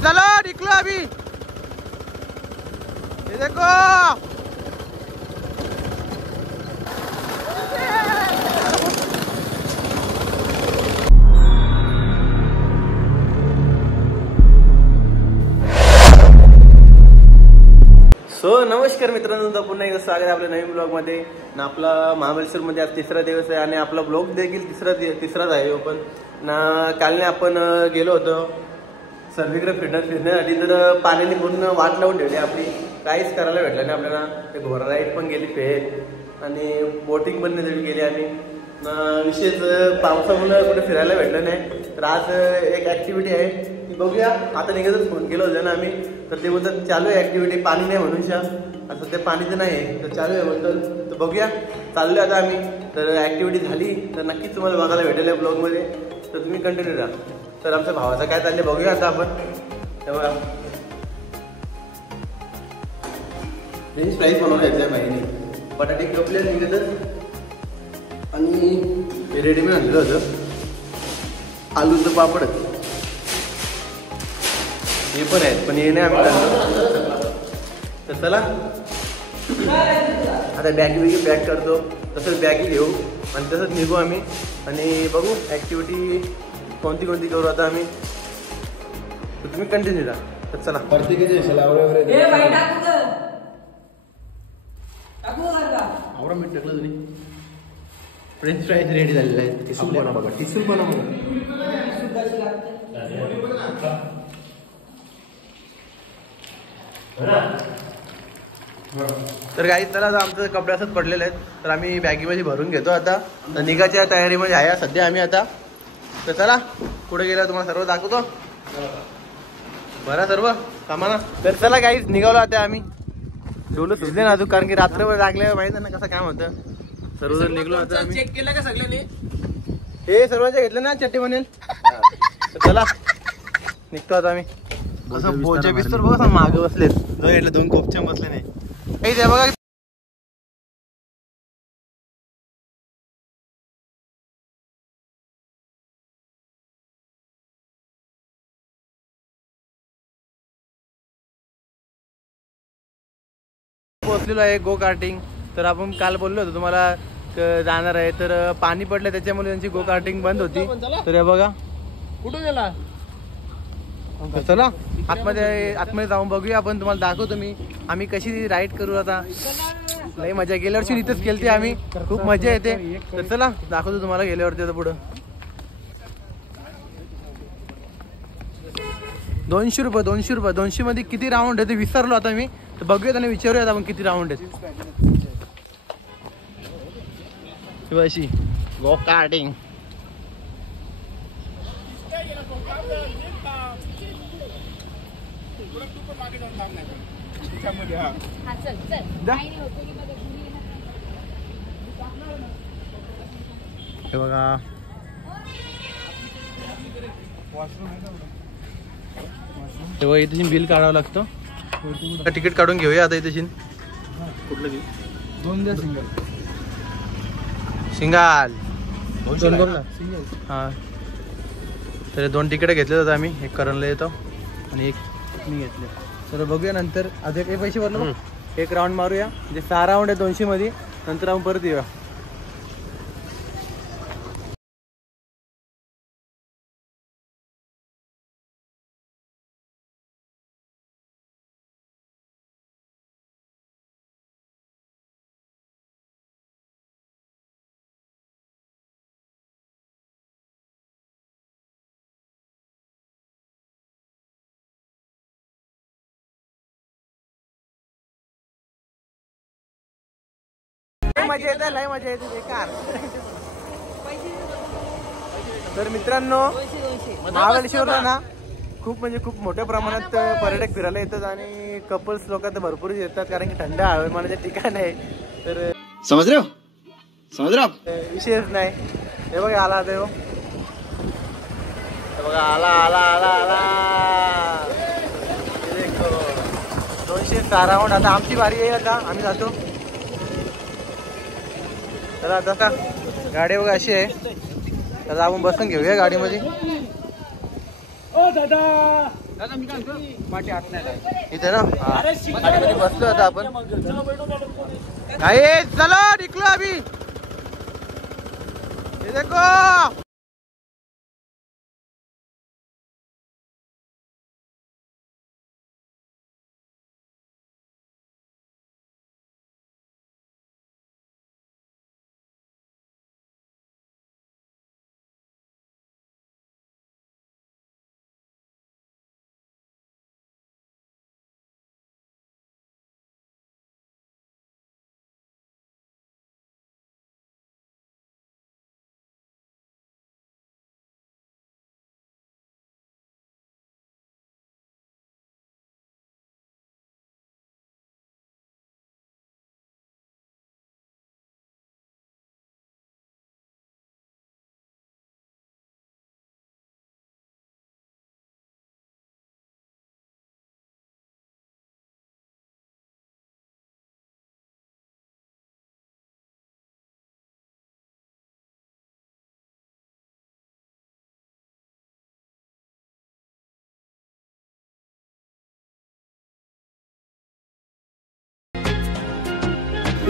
चलो निकलो अभी। ये देखो नमस्कार मित्रांनो, तर पुन्हा एकदा स्वागत आहे आपल्या नवीन ब्लॉग मध्ये। ना आपला महाबळेश्वर मध्ये आज तिसरा दिवस आहे आणि आपला ब्लॉग देखील तिसराच आहे ओपन ना। कालने आपण गेलो होतो सर्वीकडे फिरण्यासाठी, तर पाण्याने पूर्ण वाट लावून ठेवली आपली, काहीच करायला भेटलं नाही आपल्याला। ते घोडा राईड पण गेली फेल आणि बोटिंग पण नाही गेली आम्ही। विशेष पावसामुळे कुठे फिरायला भेटलं नाही। तर आज एक ऍक्टिव्हिटी आहे ती बघूया। आता निघतच फोन केलं होतं ना आम्ही, तर ते बोलतात चालू आहे ऍक्टिव्हिटी, पाणी नाही म्हणून आता सध्या पाणी तर नाही आहे, तर चालू आहे बोलतात। तर बघूया, चाललोय आता आम्ही। तर ऍक्टिव्हिटी झाली तर नक्कीच तुम्हाला बघायला भेटेल या ब्लॉगमध्ये, तर तुम्ही कंटिन्यू राहा। तर आमच्या भावाचं काय चाललंय बघूया आता आपण। तेव्हा फ्रेंच फ्राईज बनवून घ्यायचं आहे माहिती, बटाटे कपले निघतच आणि हे रेडीमेड आणलेलं होतं आलूचं पापड, हे पण आहेत पण हे नाही आम्ही खाल्लं। तर चला आता बॅगी पॅक करतो, तसंच बॅगी घेऊ आणि तसंच निघू आम्ही आणि बघू ऍक्टिव्हिटी कोणती करू आता आम्ही। तर तुम्ही कंटिन्यू राहा। तर चला मीठ टाकलं तुम्ही। फ्रेंच फ्राईज रेडी झालेले आहेत, टिसूल बनवा बघा, टिसूल बनवा। तर काही चला आमचं कपडे असंच पडलेले आहेत, तर आम्ही बॅगीमध्ये भरून घेतो आता। तर निघायच्या तयारीमध्ये आहे सध्या आम्ही आता। तर चला पुढे गेला तुम्हाला सर्व दाखवतो, बरं सर्व सामान। तर चला काहीच निघालो आता आम्ही, डोलं सुचले ना अजून, कारण की रात्रभर लागल्यावर माहिती आहे ना कसं काम होतं। सर्वजण निघलो आता आम्ही। चेक केलं का सगळ्यांनी? हे सर्वांचे घेतलं ना चट्टी बनेल। चला निघतो आता आम्ही। असं बोचे बिस्तर बघा मागे बसलेत, दोन कोपच्या बसले नाही काही ते बघा। पोहोचलेलो आहे गो कार्टिंग। तर आपण काल बोललो होतो तुम्हाला जाणार आहे, तर पाणी पडलं त्याच्यामुळे त्यांची गो कार्टिंग बंद होती। तर हे बघा कुठून गेला। चला आतमध्ये जाऊन बघूया आपण, तुम्हाला दाखवतो मी आम्ही कशी राईड करू आता। लई मजा, गेल्या वर्षी इथंच केलती आम्ही, खूप मजा येते। तर चला दाखवतो तुम्हाला गेल्यावरती आता पुढं। 200 रुपये 200 मध्ये किती राऊंड आहे ते विसरलो आता मी, तर बघूया त्यांना विचारूयात आपण किती राऊंड आहेत। अशी गो कार्टिंग हे बघा, तेव्हा इथे बिल काढावं लागतं। तिकीट काढून घेऊया आता इथे। कुठलं घेऊ? 2 द्या सिंगल हा। तर 2 तिकीट घेतले होते आम्ही, एक करणला येतो आणि एक मी घेतले। तर बघूया नंतर अजून काही पैसे भरलो, एक राऊंड मारूया, म्हणजे 6 राऊंड आहे 200 मध्ये, नंतर आपण परत येऊया। मजा येते, लय मजा येते बेकार। तर मित्रांनो महाबळेश्वरला ना खूप मोठ्या प्रमाणात पर्यटक फिरायला येतात आणि कपल्स लोक तर भरपूर येतात, कारण की थंड हवामानाचे ठिकाण आहे। तर समज रहे विशेष नाही। हे बघा आला आता, बघा आला 206 राऊंड। आता आमची बारी आहे, आता आम्ही जातो। तर आता गाडी बघा अशी आहे, तर आपण बसून घेऊया गाडीमध्ये। दादा मी काय पाठी हात नाही इथे ना गाडीमध्ये बसलो आता आपण काय चलो निकलो अभी ये देखो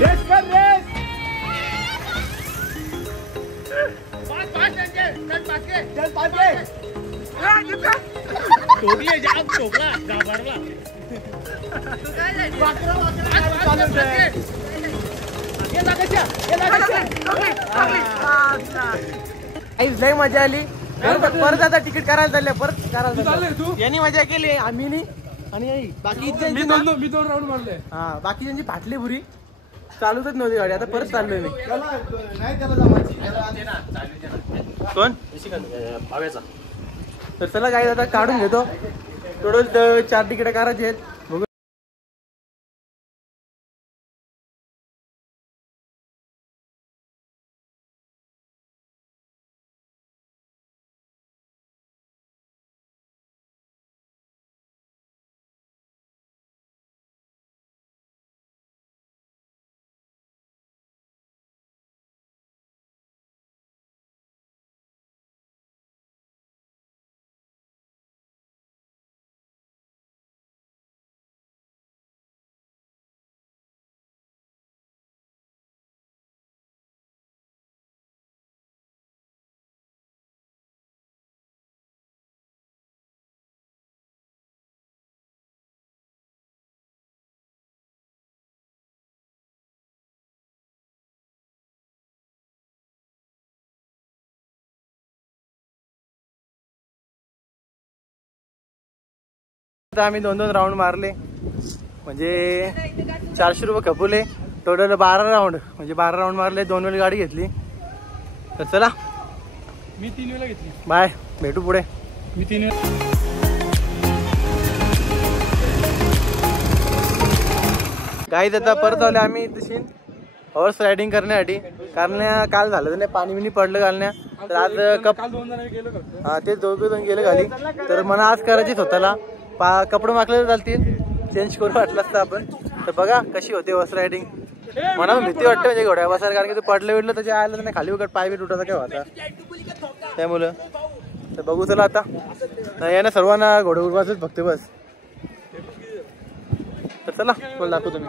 रेस कर रेस चल पाके टोकले जाम टोकला घाबरला लय मजा आली परत आता तिकीट करायला चालले परत करायला यांनी मजा केली आम्ही नाही आणि बाकी मी दोन राऊंड मारले हा बाकी त्यांची फाटली बुरी चालूच नव्हती गाडी आता परत चाललोय मी कोण भाव्याचा तर चला काय आता काढून घेतो टोटल 4 तिकीट करायची आहेत बघू आम्ही 2-2 राऊंड मारले म्हणजे 400 रुपये खपवले टोटल 12 राऊंड म्हणजे 12 राऊंड मारले 2 वेळी गाडी घेतली तर चला मी 3 वेळा घेतली बाय भेटू पुढे मी 3 वेळा गाईत आता परत आले आम्ही तशी हॉर्स रायडिंग करण्यासाठी कारण काल झालं नाही पाणी बिनी पडलं घालण्या तर आज हा ते दोघं गेले खाली तर मला आज करायची स्वतःला कपडे मागले चालतील चेंज करू वाटलं असतं आपण तर बघा कशी होते हॉर्स रायडिंग मला भीती वाटते म्हणजे घोड्या बसायला कारण की तू पडलं विडलं त्याच्या आलं तर नाही खाली उघड पाय बी तुटायचा काय होता त्यामुळं तर बघू चला आता नाही याने सर्वांना घोडे उडवायचंच फक्त बस तर चला बोल दाखवतो तुम्ही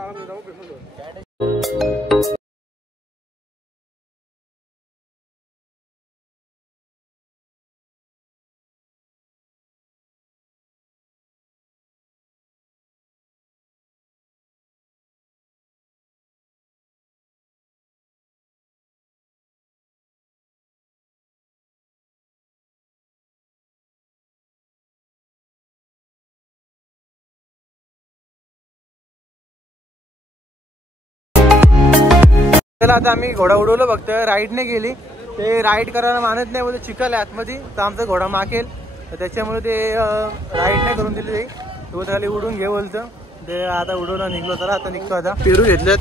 चला आता आम्ही घोडा उडवलं फक्त राईडने गेली ते राईड करायला मानत नाही बोलते चिखल आहे आतमध्ये तर आमचा घोडा माकेल तर त्याच्यामुळे ते राईड नाही करून दिली तो खाली उडून घे बोलतं ते आता उडवला निघलो तर आता निघतो आता पेरू घेतलेत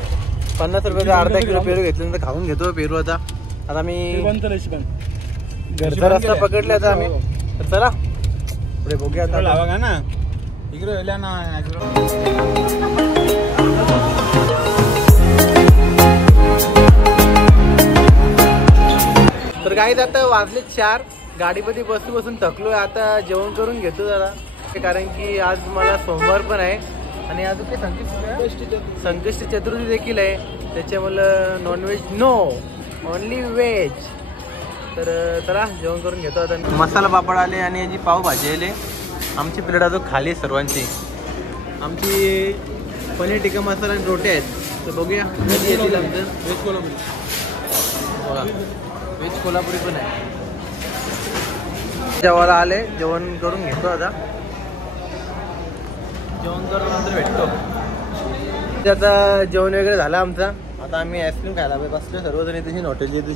50 रुपयाचे अर्धा किलो पेरू घेतले तर खाऊन घेतो पेरू आता मी घरचा रस्ता पकडला आता आम्ही तर चला पुढे बघूया आता लावा ना इकडे ना तर गाईत आता वाजले 4 गाडीमध्ये बसून थकलोय. आता जेवण करून घेतो जरा, कारण की आज मला सोमवार पण आहे आणि अजून ते संकष्टी चतुर्थी देखील आहे. त्याच्यामुळं नॉनव्हेज नो, ओनली व्हेज. तर चला जेवण करून घेतो आता. मसाला पापड आले आणि याची पावभाजी आले. आमची प्लेट अजून खाली आहे सर्वांची. आमची पनीर टिक्का मसाला आणि रोटी आहेत. तर बघूया कधी येतील आमचं. व्हेज कोल्हापुरी बघा व्हेज कोल्हापुरी पण आहे. जेवायला आले, जेवण करून घेतो आता. जेवण करून नंतर भेटतो. आता जेवण वगैरे झालं आमचं. आता आम्ही आईस्क्रीम खायला बसलो सर्वजण. येते हॉटेलची येते